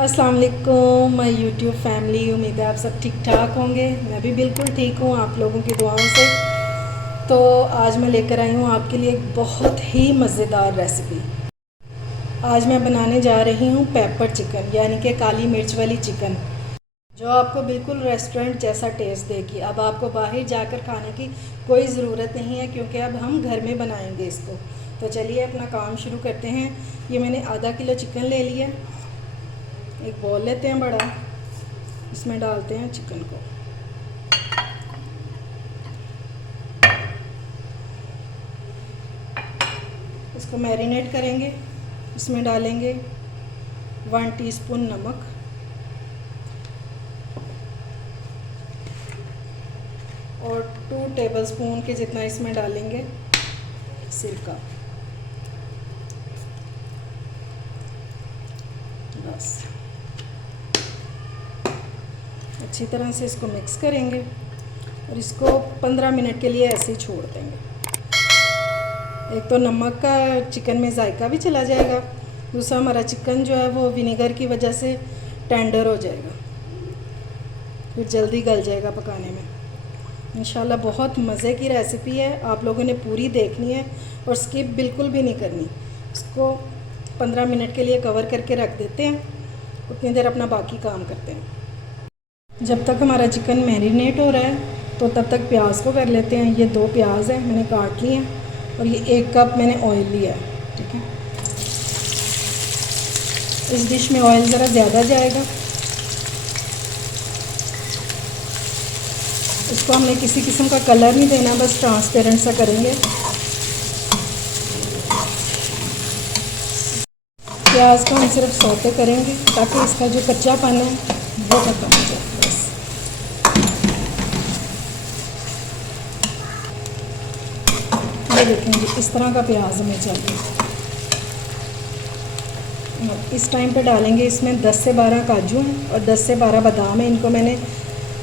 अस्सलाम वालेकुम my YouTube family. उम्मीद है आप सब ठीक ठाक होंगे। मैं भी बिल्कुल ठीक हूँ आप लोगों की दुआओं से। तो आज मैं लेकर आई हूँ आपके लिए एक बहुत ही मज़ेदार रेसिपी। आज मैं बनाने जा रही हूँ पेपर चिकन, यानी कि काली मिर्च वाली चिकन, जो आपको बिल्कुल रेस्टोरेंट जैसा टेस्ट देगी। अब आपको बाहर जाकर खाने की कोई ज़रूरत नहीं है, क्योंकि अब हम घर में बनाएंगे इसको। तो चलिए अपना काम शुरू करते हैं। ये मैंने आधा किलो चिकन ले लिया। एक बॉल लेते हैं बड़ा, इसमें डालते हैं चिकन को। इसको मैरिनेट करेंगे। इसमें डालेंगे 1 टीस्पून नमक, और 2 टेबलस्पून के जितना इसमें डालेंगे सिरका। बस अच्छी तरह से इसको मिक्स करेंगे और इसको 15 मिनट के लिए ऐसे ही छोड़ देंगे। एक तो नमक का चिकन में जायका भी चला जाएगा, दूसरा हमारा चिकन जो है वो विनेगर की वजह से टेंडर हो जाएगा, फिर जल्दी गल जाएगा पकाने में। इंशाल्लाह बहुत मज़े की रेसिपी है, आप लोगों ने पूरी देखनी है और स्किप बिल्कुल भी नहीं करनी। इसको 15 मिनट के लिए कवर करके रख देते हैं, उतनी देर अपना बाकी काम करते हैं। जब तक हमारा चिकन मैरिनेट हो रहा है तो तब तक प्याज को कर लेते हैं। ये 2 प्याज है मैंने काट लिए हैं, और ये 1 कप मैंने ऑयल लिया है। ठीक है, इस डिश में ऑयल ज़रा ज़्यादा जाएगा। इसको हमने किसी किस्म का कलर नहीं देना, बस ट्रांसपेरेंट सा करेंगे। प्याज को हम सिर्फ सौते करेंगे ताकि इसका जो कच्चापन है वो खत्म हो जाए। बस ये देखेंगे इस तरह का प्याज हमें चाहिए। इस टाइम पे डालेंगे इसमें 10 से 12 काजू हैं और 10 से 12 बादाम हैं। इनको मैंने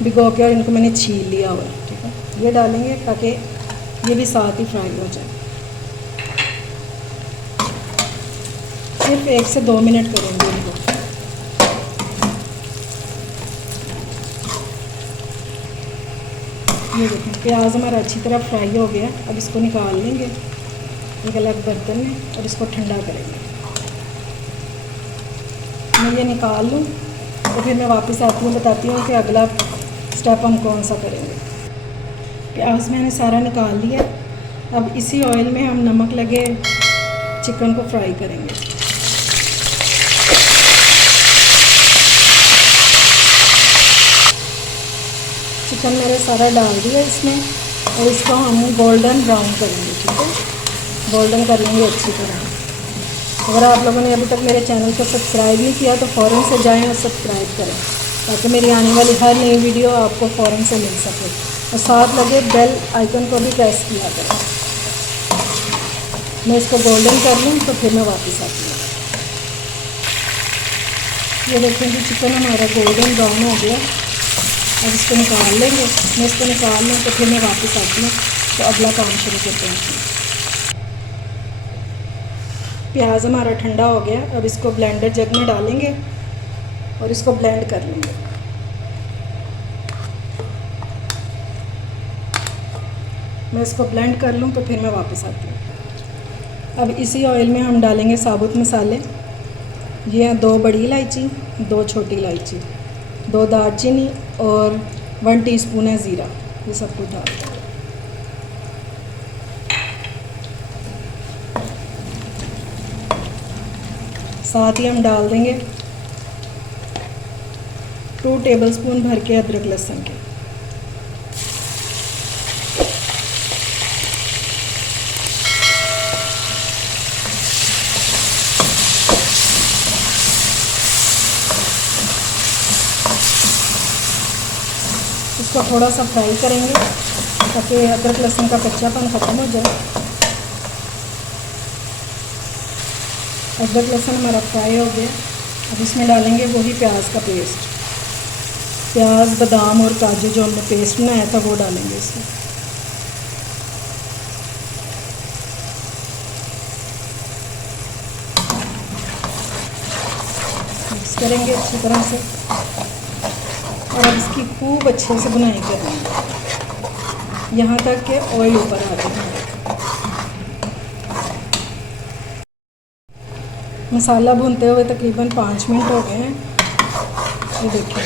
भिगो के और इनको मैंने छील लिया हुआ है। ठीक है, ये डालेंगे ताकि ये भी साथ ही फ्राई हो जाए। सिर्फ 1 से 2 मिनट करेंगे इनको। ये देखें प्याज हमारा अच्छी तरह फ्राई हो गया। अब इसको निकाल लेंगे एक अलग बर्तन में और इसको ठंडा करेंगे। मैं ये निकाल लूँ तो फिर मैं वापस आती हूँ, बताती हूँ कि अगला स्टेप हम कौन सा करेंगे। प्याज मैंने सारा निकाल लिया। अब इसी ऑयल में हम नमक लगे चिकन को फ्राई करेंगे। चिकन मैंने सारा डाल दिया इसमें, और इसको हम गोल्डन ब्राउन करेंगे। ठीक है, गोल्डन कर लेंगे अच्छी तरह। अगर आप लोगों ने अभी तक मेरे चैनल को सब्सक्राइब नहीं किया तो फ़ौरन से जाएं और सब्सक्राइब करें, ताकि मेरी आने वाली हर नई वीडियो आपको फ़ौरन से मिल सके। और साथ लगे बेल आइकन को भी प्रेस किया करें। मैं इसको गोल्डन कर लूँ तो फिर मैं वापस आती हूँ। ये देखें कि चिकन हमारा गोल्डन ब्राउन हो गया। अब इसको निकाल लेंगे। मैं इसको निकाल लूँ तो फिर मैं वापस आती हूँ, तो अगला काम शुरू करते हैं। प्याज हमारा ठंडा हो गया। अब इसको ब्लेंडर जग में डालेंगे और इसको ब्लेंड कर लेंगे। मैं इसको ब्लेंड कर लूँ तो फिर मैं वापस आती हूँ। अब इसी ऑयल में हम डालेंगे साबुत मसाले। ये हैं 2 बड़ी इलायची, 2 छोटी इलायची, 2 दालचीनी और 1 टीस्पून है ज़ीरा। ये सब कुछ डाल देंगे। साथ ही हम डाल देंगे 2 टेबलस्पून भर के अदरक लहसुन के। इसको थोड़ा सा फ्राई करेंगे ताकि अदरक लहसुन का कच्चापन ख़त्म हो जाए। अदरक लहसुन हमारा फ्राई हो गया। अब इसमें डालेंगे वही प्याज का पेस्ट। प्याज, बादाम और काजू जो हमने पेस्ट बनाया था वो डालेंगे इसमें। मिक्स मिक्स करेंगे अच्छी तरह से और अब इसकी खूब अच्छे से भुनाई करेंगे यहाँ तक कि ऑयल ऊपर आ जाए। मसाला भूनते हुए तकरीबन 5 मिनट हो गए हैं। ये देखिए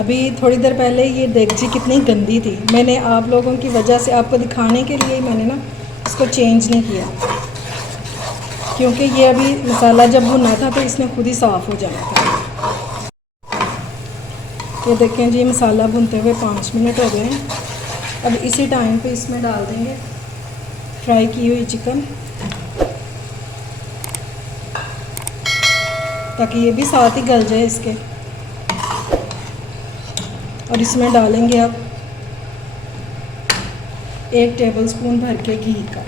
अभी थोड़ी देर पहले ये देगची कितनी गंदी थी। मैंने आप लोगों की वजह से आपको दिखाने के लिए मैंने ना इसको चेंज नहीं किया, क्योंकि ये अभी मसाला जब भुना था तो इसने खुद ही साफ़ हो जाना था। ये देखें जी मसाला भुनते हुए 5 मिनट हो गए हैं। अब इसी टाइम पे इसमें डाल देंगे फ्राई की हुई चिकन, ताकि ये भी साथ ही गल जाए इसके। और इसमें डालेंगे अब 1 टेबलस्पून भर के घी का।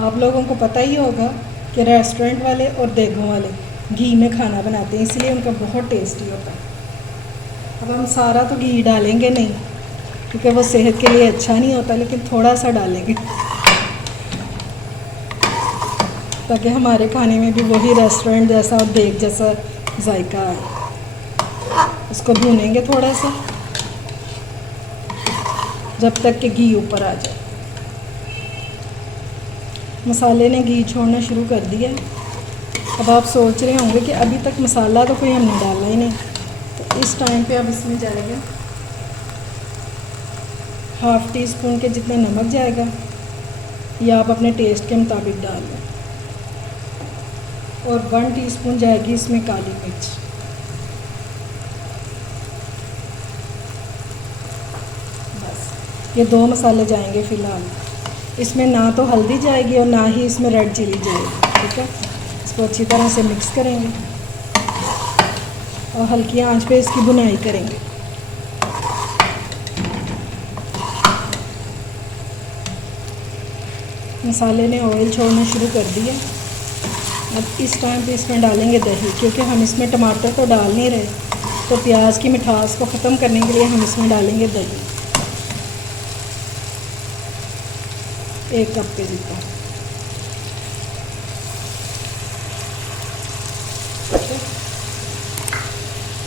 आप लोगों को पता ही होगा कि रेस्टोरेंट वाले और देगों वाले घी में खाना बनाते हैं, इसलिए उनका बहुत टेस्टी होता है। अब हम सारा तो घी डालेंगे नहीं, क्योंकि वो सेहत के लिए अच्छा नहीं होता, लेकिन थोड़ा सा डालेंगे ताकि हमारे खाने में भी वही रेस्टोरेंट जैसा और देग जैसा जायका है। इसको भूनेंगे थोड़ा सा जब तक कि घी ऊपर आ जाए। मसाले ने घी छोड़ना शुरू कर दिया। अब आप सोच रहे होंगे कि अभी तक मसाला तो कोई हमने डाला ही नहीं, तो इस टाइम पे अब इसमें जाएगा ½ टीस्पून के जितना नमक जाएगा, या आप अपने टेस्ट के मुताबिक डाल लें, और 1 टीस्पून जाएगी इसमें काली मिर्च। बस ये 2 मसाले जाएंगे फ़िलहाल। इसमें ना तो हल्दी जाएगी और ना ही इसमें रेड चिली जाएगी। ठीक है, इसको अच्छी तरह से मिक्स करेंगे और हल्की आंच पे इसकी भुनाई करेंगे। मसाले ने ऑयल छोड़ना शुरू कर दिया। अब इस टाइम पे इसमें डालेंगे दही, क्योंकि हम इसमें टमाटर तो डाल नहीं रहे, तो प्याज की मिठास को ख़त्म करने के लिए हम इसमें डालेंगे दही, 1 कप के जितना।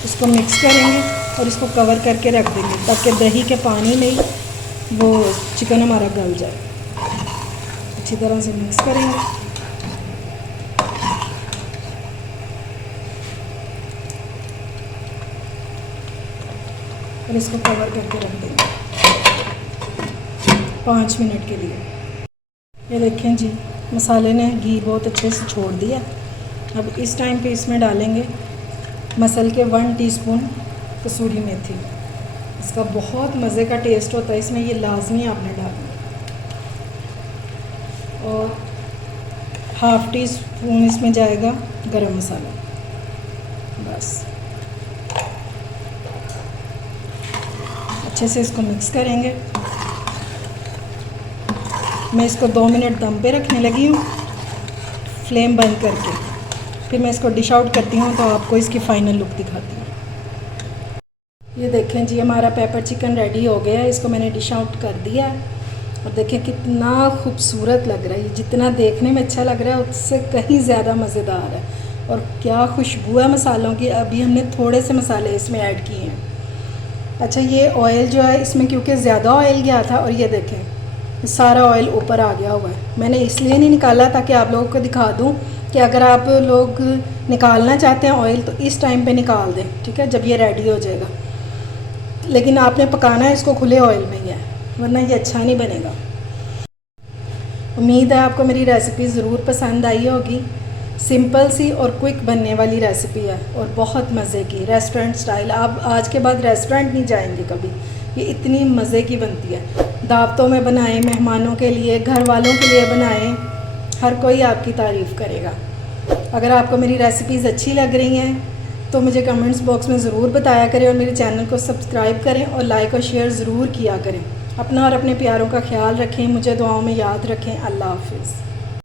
इसको मिक्स करेंगे और इसको कवर करके रख देंगे, ताकि दही के पानी में ही वो चिकन हमारा गल जाए। अच्छी तरह से मिक्स करेंगे। और इसको कवर करके रख देंगे 5 मिनट के लिए। ये देखें जी मसाले ने घी बहुत अच्छे से छोड़ दिया। अब इस टाइम पे इसमें डालेंगे मसल के 1 टीस्पून कसूरी मेथी। इसका बहुत मज़े का टेस्ट होता है इसमें, ये लाजमी आपने डालना। और ½ टीस्पून इसमें जाएगा गरम मसाला। बस अच्छे से इसको मिक्स करेंगे। मैं इसको 2 मिनट दम पे रखने लगी हूँ, फ्लेम बंद करके। फिर मैं इसको डिश आउट करती हूँ तो आपको इसकी फ़ाइनल लुक दिखाती हूँ। ये देखें जी हमारा पेपर चिकन रेडी हो गया है। इसको मैंने डिश आउट कर दिया और देखें कितना खूबसूरत लग रहा है। जितना देखने में अच्छा लग रहा है उससे कहीं ज़्यादा मज़ेदार है, और क्या खुशबू है मसालों की। अभी हमने थोड़े से मसाले इसमें ऐड किए हैं। अच्छा, ये ऑयल जो है इसमें क्योंकि ज़्यादा ऑयल गया था, और ये देखें सारा ऑयल ऊपर आ गया हुआ है। मैंने इसलिए नहीं निकाला ताकि आप लोगों को दिखा दूं कि अगर आप लोग निकालना चाहते हैं ऑयल तो इस टाइम पे निकाल दें, ठीक है, जब ये रेडी हो जाएगा। लेकिन आपने पकाना है इसको खुले ऑयल में ही है, वरना ये अच्छा नहीं बनेगा। उम्मीद है आपको मेरी रेसिपी ज़रूर पसंद आई होगी। सिंपल सी और क्विक बनने वाली रेसिपी है और बहुत मज़े की, रेस्टोरेंट स्टाइल। आप आज के बाद रेस्टोरेंट नहीं जाएंगे कभी, ये इतनी मज़े की बनती है। दावतों में बनाएं, मेहमानों के लिए, घर वालों के लिए बनाएं, हर कोई आपकी तारीफ़ करेगा। अगर आपको मेरी रेसिपीज़ अच्छी लग रही हैं तो मुझे कमेंट्स बॉक्स में ज़रूर बताया करें, और मेरे चैनल को सब्सक्राइब करें और लाइक और शेयर ज़रूर किया करें। अपना और अपने प्यारों का ख्याल रखें, मुझे दुआओं में याद रखें। अल्लाह हाफ़िज़।